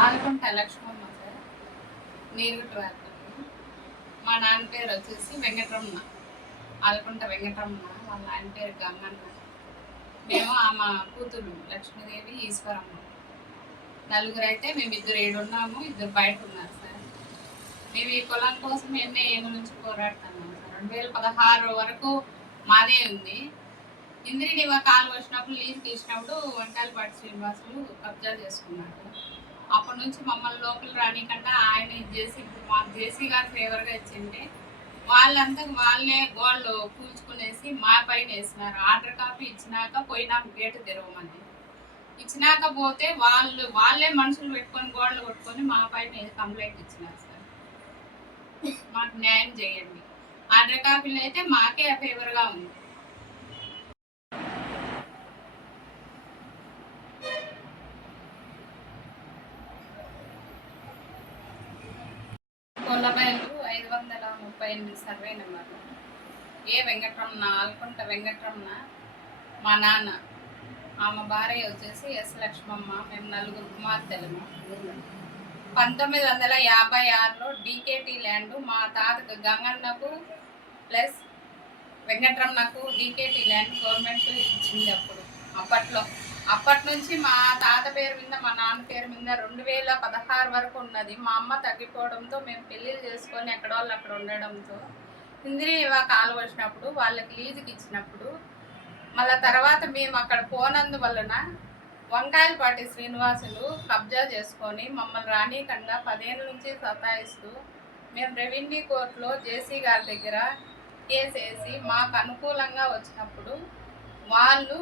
Alakunta Lakshmamma sir, నీరుగుట్టు వ్యాపారి. మా నాన్న పేరు వచ్చేసి వెంకటరమణ, ఆలకుంట వెంకటరమణ. వాళ్ళ ఆయన పేరు గంగన్న. మేము మా కూతురు లక్ష్మీదేవి, ఈశ్వరమ్మ. నలుగురు అయితే మేము ఇద్దరు ఏడున్నాము, ఇద్దరు బయట ఉన్నారు సార్. మేము ఈ పొలం కోసం ఎన్నో ఏళ్ళ నుంచి పోరాడుతున్నాము సార్. 2016 వరకు మాదే ఉంది. ఇంద్రిడివ కాలు వచ్చినప్పుడు లీజుకి ఇచ్చినప్పుడు వంకాయలపాటి శ్రీనివాసులు కబ్జా చేసుకున్నాడు. అప్పటి నుంచి మమ్మల్ని లోపల రానికంటే ఆయన ఇది చేసి ఇప్పుడు మాకు జేసీ గారు ఫేవర్గా ఇచ్చింటే వాళ్ళంతా వాళ్ళే గోళ్ళు కూల్చుకునేసి మా పైన వేసినారు. ఆర్డర్ కాపీ ఇచ్చినాక పోయినాక గేటు తెరవమని ఇచ్చినాక పోతే వాళ్ళే మనుషులు పెట్టుకొని గోళ్ళు కొట్టుకొని మా పైన కంప్లైంట్ ఇచ్చినారు సార్. మాకు న్యాయం చేయండి. ఆర్డర్ కాపీలు అయితే మాకే ఫేవర్గా ఉంది. కొల్లబయలు 538 సర్వే నెంబర్. ఏ వెంకటరమణ, ఆలకుంట వెంకటరమణ మా నాన్న. ఆమె భార్య వచ్చేసి ఎస్ లక్ష్మమ్మ. మేము నలుగురు కుమార్తెలము. 1956లో డీకేటీ ల్యాండ్ మా తాతకు గంగన్నకు ప్లస్ వెంకటరమణకు డీకేటీ ల్యాండ్ గవర్నమెంట్ ఇచ్చింది అప్పటి నుంచి మా తాత పేరు మీద, మా నాన్న పేరు మీద 2016 వరకు ఉన్నది. మా అమ్మ తగ్గిపోవడంతో మేము పెళ్ళిళ్ళు చేసుకొని ఎక్కడ వాళ్ళు అక్కడ ఉండడంతో ఇందిరా కాలు వచ్చినప్పుడు వాళ్ళకి లీజుకి ఇచ్చినప్పుడు మళ్ళీ తర్వాత మేము అక్కడ పోనందువలన వంకాయలపాటి శ్రీనివాసులు కబ్జా చేసుకొని మమ్మల్ని రానీకుండా 10 ఏళ్ళ నుంచి సతాయిస్తూ మేము రెవెన్యూ కోర్టులో జేసీ గారి దగ్గర కేసు వేసి మాకు అనుకూలంగా వచ్చినప్పుడు వాళ్ళు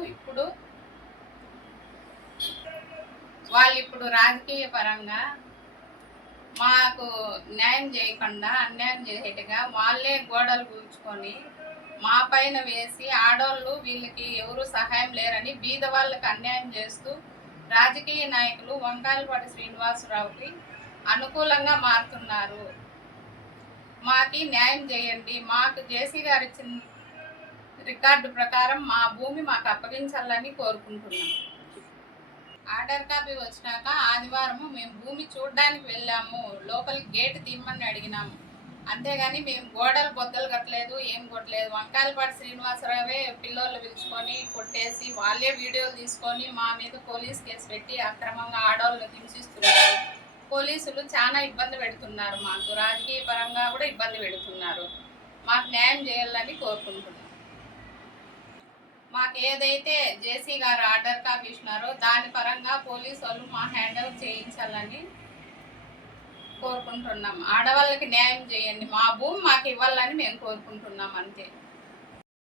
ఇప్పుడు రాజకీయ పరంగా మాకు న్యాయం చేయకుండా అన్యాయం చేసేట్టుగా వాళ్ళే గోడలు కూల్చుకొని మా పైన వేసి ఆడవాళ్ళు వీళ్ళకి ఎవరు సహాయం లేరని బీద వాళ్ళకి అన్యాయం చేస్తూ రాజకీయ నాయకులు వంకాయలపాటి శ్రీనివాసరావుకి అనుకూలంగా మారుతున్నారు. మాకి న్యాయం చేయండి. మాకు జేసీ గారు ఇచ్చిన రికార్డు ప్రకారం మా భూమి మాకు అప్పగించాలని కోరుకుంటున్నాం. ఆర్డర్ కాపీ వచ్చినాక ఆదివారము మేము భూమి చూడడానికి వెళ్ళాము. లోపలికి గేటు తీయమని అడిగినాము. అంతేగాని మేము గోడలు బొద్దలు కట్టలేదు, ఏం కొట్టలేదు. వంకాయలపాటి శ్రీనివాసరావే పిల్లోళ్ళు పిలుచుకొని కొట్టేసి వాళ్ళే వీడియోలు తీసుకొని మా మీద పోలీస్ కేసు పెట్టి అక్రమంగా ఆడవాళ్ళని హింసిస్తున్నారు. పోలీసులు చాలా ఇబ్బంది పెడుతున్నారు. మాకు రాజకీయ పరంగా కూడా ఇబ్బంది పెడుతున్నారు. మాకు న్యాయం చేయాలని కోరుకుంటున్నాం. మాకు ఏదైతే జేసీ గారు ఆర్డర్ కాపీ ఇచ్చినారో దాని పరంగా పోలీసు వాళ్ళు మా హ్యాండ్ ఓవర్ చేయించాలని కోరుకుంటున్నాం. ఆడవాళ్ళకి న్యాయం చేయండి. మా భూమి మాకు ఇవ్వాలని మేము కోరుకుంటున్నాం అంతే.